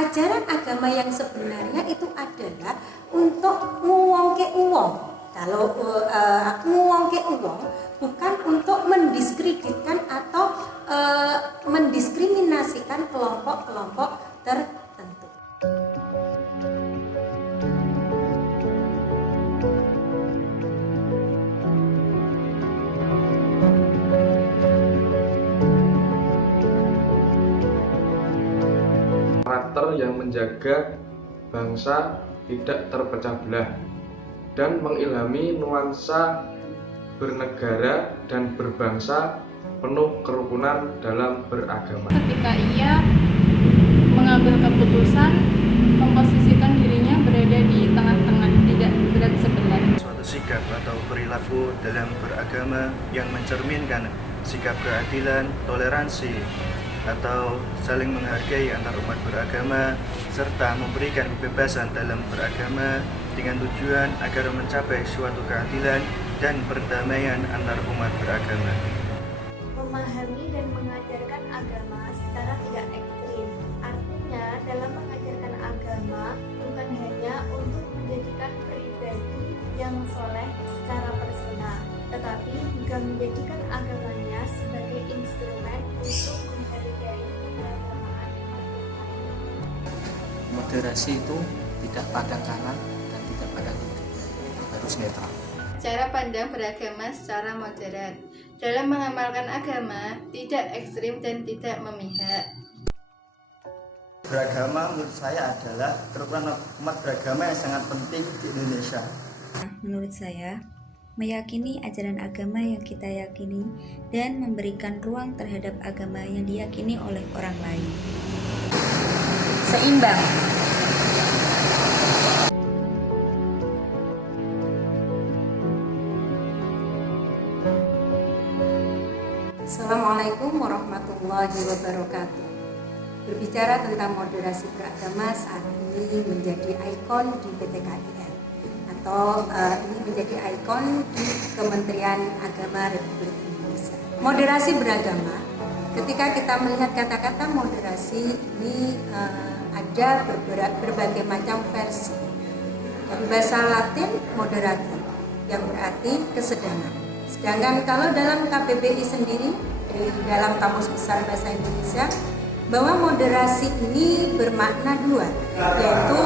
Ajaran agama yang sebenarnya itu adalah untuk nguwongke uwong. Kalau nguwongke uwong bukan untuk mendiskreditkan atau mendiskriminasikan kelompok-kelompok tertentu. Karakter yang menjaga bangsa tidak terpecah belah dan mengilhami nuansa bernegara dan berbangsa penuh kerukunan dalam beragama. Ketika ia mengambil keputusan, memposisikan dirinya berada di tengah-tengah, tidak berat sebelah. Suatu sikap atau perilaku dalam beragama yang mencerminkan sikap keadilan, toleransi, atau saling menghargai antar umat beragama, serta memberikan kebebasan dalam beragama dengan tujuan agar mencapai suatu keadilan dan perdamaian antar umat beragama. Memahami dan mengajarkan agama secara tidak ekstrim. Artinya, dalam mengajarkan agama bukan hanya untuk menjadikan pribadi yang soleh secara personal, tetapi juga menjadikan agamanya sebagai instrumen untuk menghargai keberagamaan umat lain. Moderasi itu tidak pandang kanan dan tidak pandang kiri, harus netral. Cara pandang beragama secara moderat. Dalam mengamalkan agama, tidak ekstrim dan tidak memihak. Beragama menurut saya adalah kerukunan umat beragama yang sangat penting di Indonesia. Menurut saya, meyakini ajaran agama yang kita yakini dan memberikan ruang terhadap agama yang diyakini oleh orang lain. Seimbang. Assalamualaikum warahmatullahi wabarakatuh. Berbicara tentang moderasi beragama saat ini menjadi ikon di PTKIN atau ini menjadi ikon di Kementerian Agama Republik Indonesia. Moderasi beragama, ketika kita melihat kata-kata moderasi ini ada berbagai macam versi. Dari bahasa Latin moderator yang berarti kesedaran. Sedangkan kalau dalam KBBI sendiri, di dalam Kamus Besar Bahasa Indonesia, bahwa moderasi ini bermakna dua, yaitu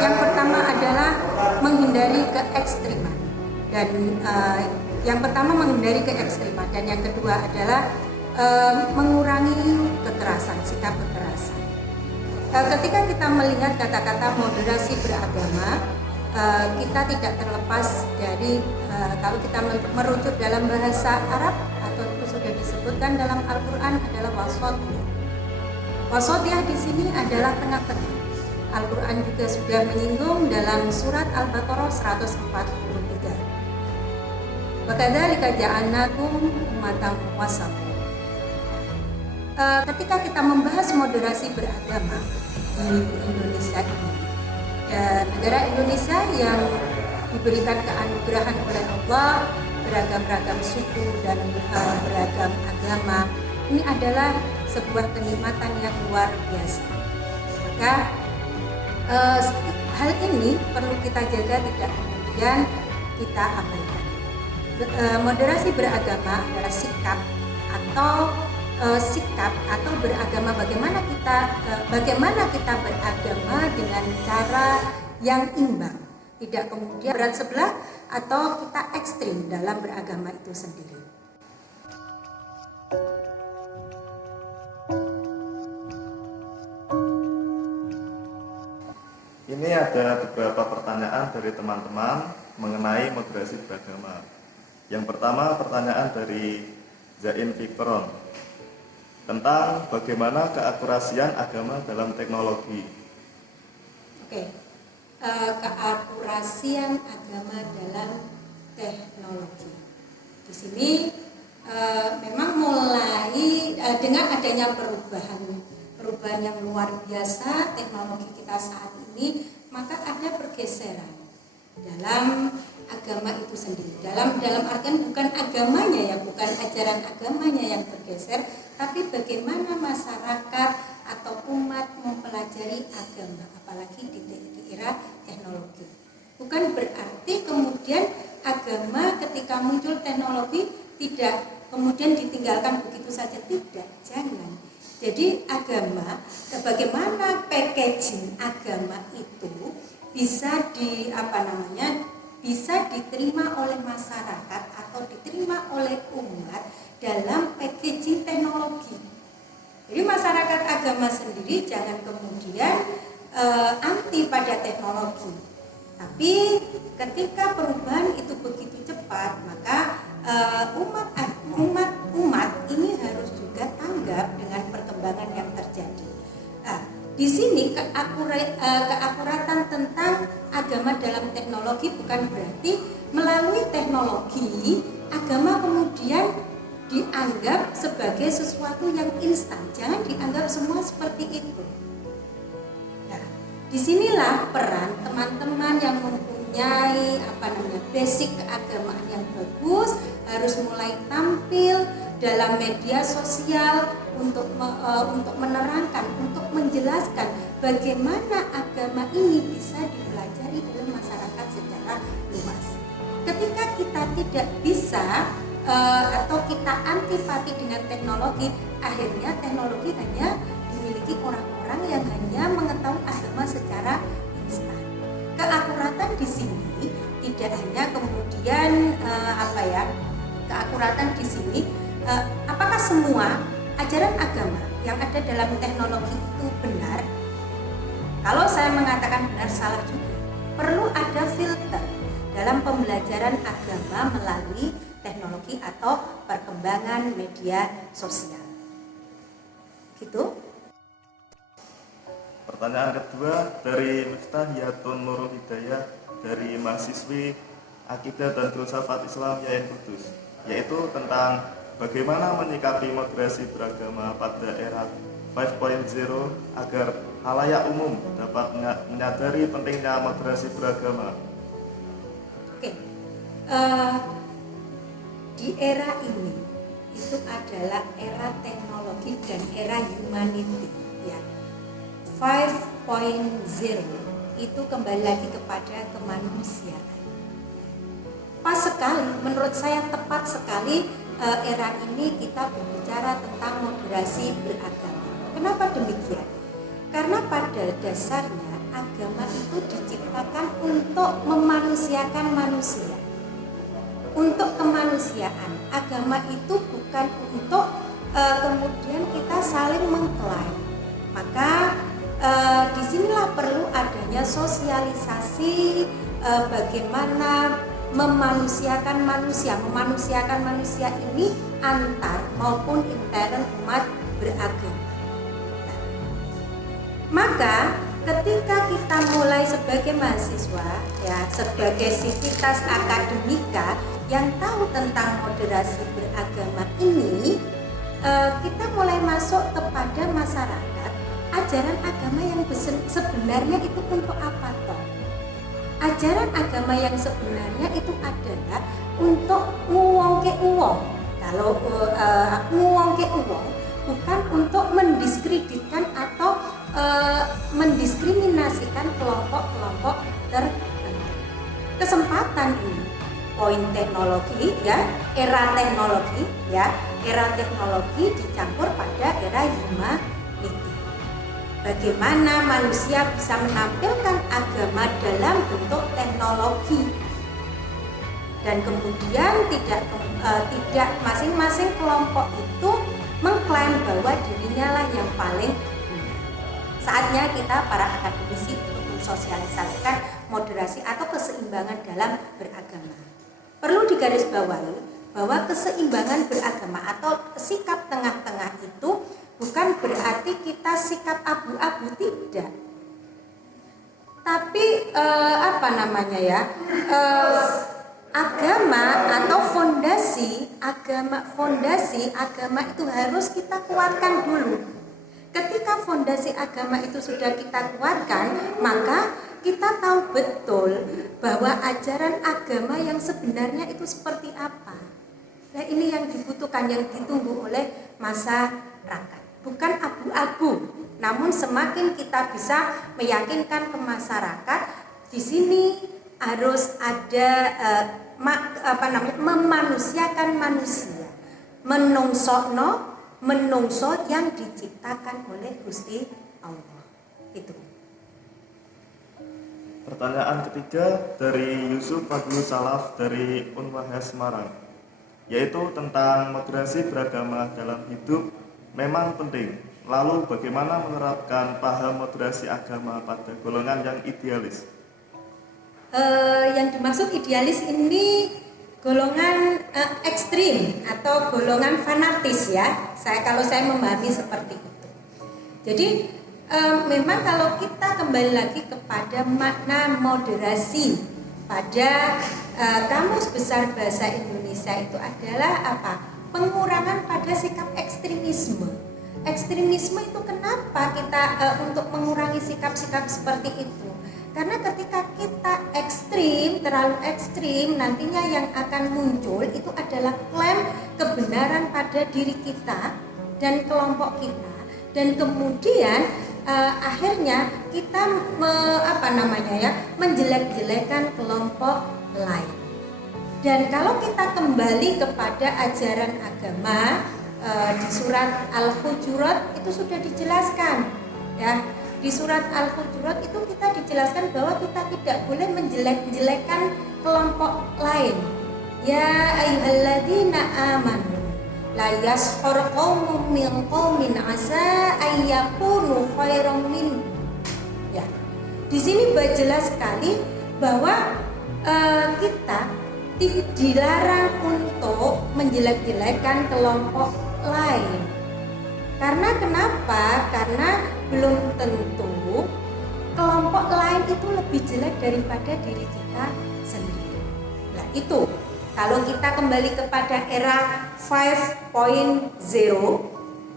yang pertama adalah menghindari keekstriman, dan yang pertama menghindari keekstriman, dan yang kedua adalah mengurangi kekerasan, sikap kekerasan. Ketika kita melihat kata-kata moderasi beragama, kita tidak terlepas dari kalau kita merujuk dalam bahasa Arab atau itu sudah disebutkan dalam Al-Quran adalah wasatiyah. Wasatiyah di sini adalah tengah-tengah. Al-Quran juga sudah menyinggung dalam surat Al-Baqarah 143. Wakadzalika ja'alnakum ummatan wasata. Ketika kita membahas moderasi beragama di Indonesia ini, negara Indonesia yang diberikan keanugerahan oleh Allah, beragam-ragam suku dan beragam agama, ini adalah sebuah kenikmatan yang luar biasa. Maka hal ini perlu kita jaga, tidak kemudian kita abaikan. Moderasi beragama adalah sikap atau beragama, bagaimana kita beragama dengan cara yang imbang, tidak kemudian berat sebelah atau kita ekstrim dalam beragama itu sendiri. Ini ada beberapa pertanyaan dari teman-teman mengenai moderasi beragama. Yang pertama, pertanyaan dari Zain Fikron tentang bagaimana keakurasian agama dalam teknologi. Oke. Keakurasian agama dalam teknologi. Di sini memang mulai dengan adanya perubahan yang luar biasa teknologi kita saat ini, maka ada pergeseran dalam agama itu sendiri. Dalam artian bukan agamanya ya, bukan ajaran agamanya yang bergeser, tapi bagaimana masyarakat atau umat mempelajari mempelajari agama, apalagi di era teknologi. Bukan berarti kemudian agama ketika muncul teknologi tidak kemudian ditinggalkan begitu saja, tidak, jangan. Jadi agama, bagaimana packaging agama itu bisa bisa diterima oleh masyarakat atau diterima oleh umat dalam packaging teknologi. Jadi masyarakat agama sendiri jangan kemudian anti pada teknologi. Tapi ketika perubahan itu begitu cepat, maka umat ini harus juga tanggap dengan perkembangan yang terjadi. Nah, di sini keakuratan tentang agama dalam teknologi bukan berarti melalui teknologi agama kemudian dianggap sebagai sesuatu yang instan. Jangan dianggap semua seperti itu. Nah, disinilah peran teman-teman yang mempunyai basic keagamaan yang bagus harus mulai tampil dalam media sosial untuk menerangkan, untuk menjelaskan bagaimana agama ini bisa dipelajari oleh masyarakat secara luas. Ketika kita tidak bisa atau kita antipati dengan teknologi, akhirnya teknologi hanya dimiliki orang-orang yang hanya mengetahui agama secara instan. Keakuratan di sini tidak hanya kemudian keakuratan di sini apakah semua ajaran agama yang ada dalam teknologi itu benar? Kalau saya mengatakan benar, salah juga. Perlu ada filter dalam pembelajaran agama melalui teknologi atau perkembangan media sosial. Gitu. Pertanyaan kedua dari Miftahiyatun Nurul Hidayah dari mahasiswi Akidah dan Filsafat Islam YAIN Kudus, yaitu tentang bagaimana menyikapi moderasi beragama pada era 5.0 agar khalayak umum dapat menyadari pentingnya moderasi beragama. Oke. Di era ini itu adalah era teknologi dan era humanity, ya. 5.0 itu kembali lagi kepada kemanusiaan. Pas sekali, menurut saya tepat sekali era ini kita berbicara tentang moderasi beragama. Kenapa demikian? Karena pada dasarnya agama itu diciptakan untuk memanusiakan manusia, untuk kemanusiaan. Agama itu bukan untuk kemudian kita saling mengklaim. Maka disinilah perlu adanya sosialisasi bagaimana memanusiakan manusia ini antar maupun intern umat beragama. Maka ketika kita mulai sebagai mahasiswa, ya, sebagai sivitas akademika yang tahu tentang moderasi beragama ini, kita mulai masuk kepada masyarakat. Ajaran agama yang sebenarnya itu untuk apa toh? Ajaran agama yang sebenarnya itu adalah untuk nguwongke uwong. Kalau nguwongke uwong bukan untuk mendiskreditkan atau mendiskriminasikan kelompok-kelompok tertentu. Kesempatan ini, poin teknologi, ya, era teknologi dicampur pada era humanity. Bagaimana manusia bisa menampilkan agama dalam bentuk teknologi, dan kemudian tidak masing-masing kelompok itu mengklaim bahwa dirinya lah yang paling benar. Saatnya kita para akademisi untuk mensosialisasikan moderasi atau keseimbangan dalam beragama. Perlu digarisbawahi bahwa keseimbangan beragama atau sikap tengah-tengah itu bukan berarti kita sikap abu-abu, tidak. Tapi agama atau fondasi agama itu harus kita kuatkan dulu. Ketika fondasi agama itu sudah kita kuatkan, maka kita tahu betul bahwa ajaran agama yang sebenarnya itu seperti apa. Nah, ini yang dibutuhkan, yang ditunggu oleh masyarakat. Bukan abu-abu, Namun semakin kita bisa meyakinkan ke masyarakat, di sini harus ada memanusiakan manusia, menungso yang diciptakan oleh Gusti Allah. Itu. Pertanyaan ketiga dari Yusuf Fadlul Salaf dari Unwahya Semarang, yaitu tentang moderasi beragama dalam hidup memang penting. Lalu bagaimana menerapkan paham moderasi agama pada golongan yang idealis? Yang dimaksud idealis ini golongan ekstrim atau golongan fanatis ya. Kalau saya memahami seperti itu. Jadi memang kalau kita kembali lagi kepada makna moderasi pada Kamus Besar Bahasa Indonesia itu adalah apa? Pengurangan pada sikap ekstremisme. Ekstremisme itu kenapa kita untuk mengurangi sikap-sikap seperti itu? Karena ketika kita ekstrim, terlalu ekstrim, nantinya yang akan muncul itu adalah klaim kebenaran pada diri kita dan kelompok kita, dan kemudian akhirnya kita menjelek-jelekan kelompok lain. Dan kalau kita kembali kepada ajaran agama di surat Al-Hujurat itu sudah dijelaskan, ya. Di surat Al-Hujurat itu kita dijelaskan bahwa kita tidak boleh menjelek-jelekan kelompok lain. Ya ayyuhalladzina amanu la yashhar qaumun min qaumin asa ay yakunu khairan minhum. Ya. Di sini jelas sekali bahwa kita dilarang untuk menjelek-jelekan kelompok lain. Karena kenapa? Karena belum tentu kelompok lain itu lebih jelek daripada diri kita sendiri. Nah itu, kalau kita kembali kepada era 5.0,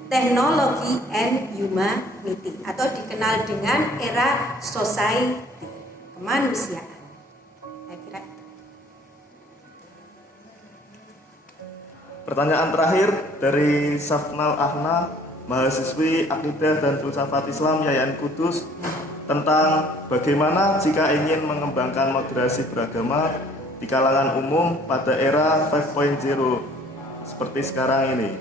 teknologi and humanity, atau dikenal dengan era society, kemanusiaan. Saya kira itu. Pertanyaan terakhir dari Safnal Ahna, mahasiswi Akidah dan Filsafat Islam Yayan Kudus, tentang bagaimana jika ingin mengembangkan moderasi beragama di kalangan umum pada era 5.0 seperti sekarang ini.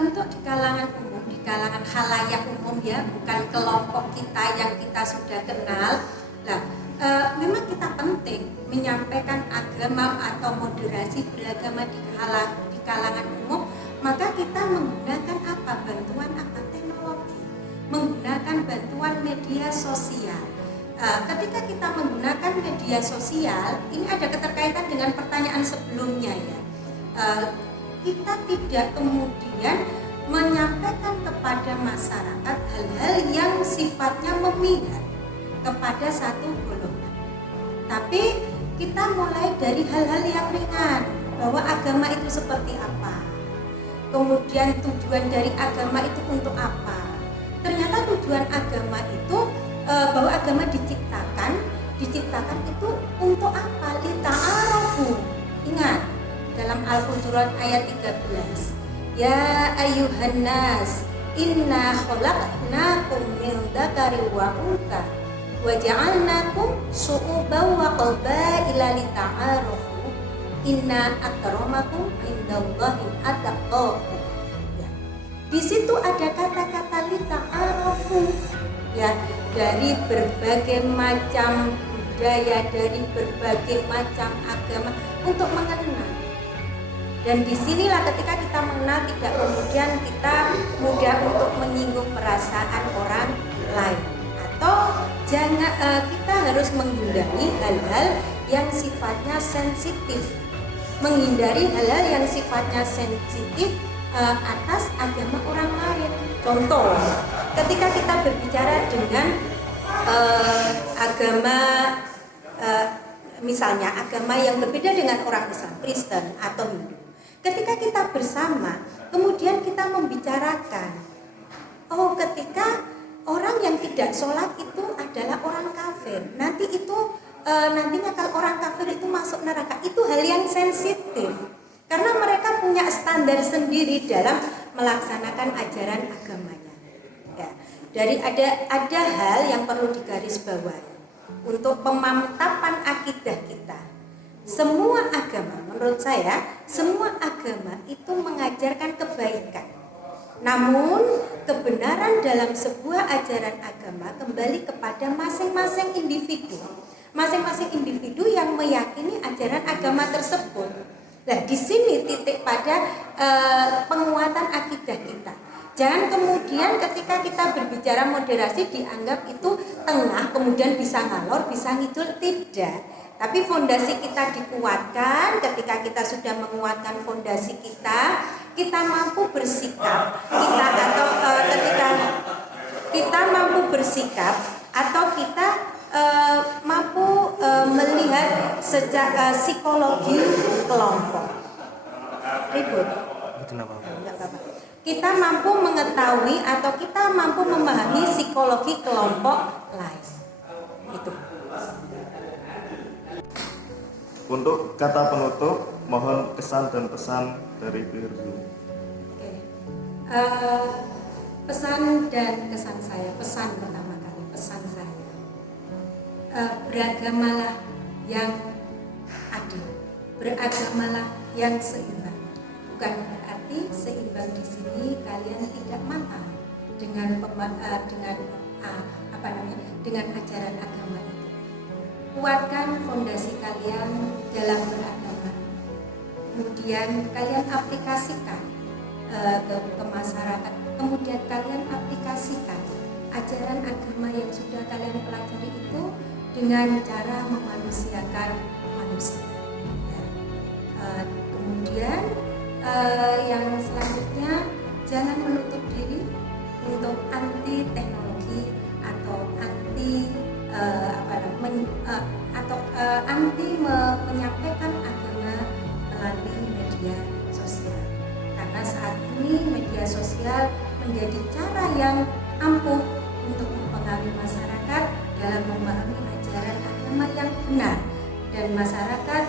Untuk di kalangan umum, di kalangan khalayak umum ya, bukan kelompok kita yang kita sudah kenal. Nah, memang kita penting menyampaikan agama atau moderasi beragama di kalangan umum. Maka kita menggunakan apa? Bantuan apa? Teknologi. Menggunakan bantuan media sosial. Ketika kita menggunakan media sosial, ini ada keterkaitan dengan pertanyaan sebelumnya ya. Kita tidak kemudian menyampaikan kepada masyarakat hal-hal yang sifatnya memihak kepada satu golongan. Tapi kita mulai dari hal-hal yang ringan, bahwa agama itu seperti apa. Kemudian tujuan dari agama itu untuk apa? Ternyata tujuan agama itu bahwa agama diciptakan itu untuk apa? Lita'arafu. Ingat dalam Al-Hujurat ayat 13. Ya ayyuhan nas, inna khalaqnakum min dzakari wa untha wa ja'alnakum syu'uban wa qabaila lita'arafu. Inna akramakum indallahi atqakum. Ya. Di situ ada kata-kata lita'arafu, ya, dari berbagai macam budaya, dari berbagai macam agama untuk mengenal. Dan disinilah ketika kita mengenal, tidak kemudian kita mudah untuk menyinggung perasaan orang lain, atau kita harus menghindari hal-hal yang sifatnya sensitif, menghindari hal-hal yang sifatnya sensitif atas agama orang lain. Contoh, ketika kita berbicara dengan agama misalnya agama yang berbeda dengan orang Islam, Kristen atau Hindu, ketika kita bersama kemudian kita membicarakan, ketika orang yang tidak sholat itu adalah orang kafir, nantinya kalau orang kafir itu masuk neraka, itu hal yang sensitif karena mereka punya standar sendiri dalam melaksanakan ajaran agamanya. Ya, dari ada hal yang perlu digarisbawahi untuk pemantapan akidah kita. Semua agama, menurut saya, semua agama itu mengajarkan kebaikan. Namun, kebenaran dalam sebuah ajaran agama kembali kepada masing-masing individu. Masing-masing individu yang meyakini ajaran agama tersebut. Nah, di sini titik pada penguatan akidah kita. Jangan kemudian ketika kita berbicara moderasi dianggap itu tengah, kemudian bisa ngalor, bisa ngidul, tidak. Tapi fondasi kita dikuatkan. Ketika kita sudah menguatkan fondasi kita mampu bersikap. Ketika kita mampu bersikap atau kita mampu melihat secara psikologi kelompok. Ribut. Enggak apa-apa. Kita mampu mengetahui atau kita mampu memahami psikologi kelompok lain. Itu. Untuk kata penutup, mohon kesan dan pesan dari Birzu. Oke. Pesan dan kesan saya. Pesan pertama kali, pesan saya. Beragamalah yang adil, beragamalah yang seimbang. Bukan berarti seimbang di sini kalian tidak matang dengan dengan ajaran agama itu. Kuatkan fondasi kalian dalam beragama. Kemudian kalian aplikasikan ke masyarakat. Kemudian kalian aplikasikan ajaran agama yang sudah kalian pelajari itu dengan cara memanusiakan manusia. Ya. Kemudian yang selanjutnya, jangan menutup diri untuk anti teknologi atau anti menyampaikan agama melalui media sosial. Karena saat ini media sosial menjadi cara yang ampuh untuk mempengaruhi masyarakat dalam memahami ajaran agama yang benar. Dan masyarakat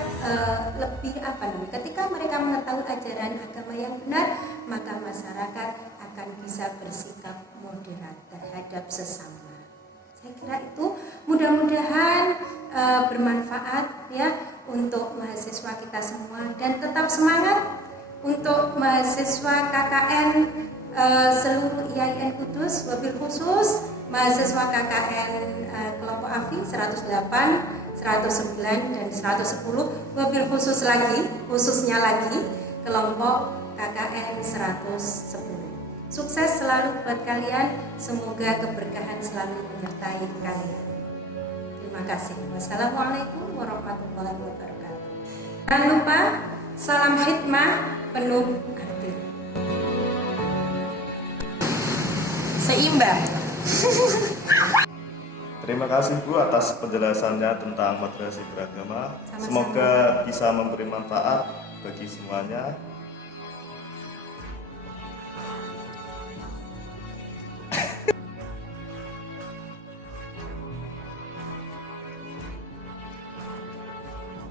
ketika mereka mengetahui ajaran agama yang benar, maka masyarakat akan bisa bersikap moderat terhadap sesama. Saya kira itu mudah-mudahan bermanfaat ya untuk mahasiswa kita semua, dan tetap semangat untuk mahasiswa KKN seluruh IAIN Kudus, wabil khusus mahasiswa KKN kelompok AFI 108, 109 dan 110, wabil khususnya lagi kelompok KKN 110. Sukses selalu buat kalian, semoga keberkahan selalu menyertai kalian. Terima kasih. Wassalamualaikum warahmatullahi wabarakatuh. Jangan lupa salam hikmah penuh arti. Seimbang. Terima kasih Bu atas penjelasannya tentang moderasi beragama. Sama-sama. Semoga bisa memberi manfaat bagi semuanya.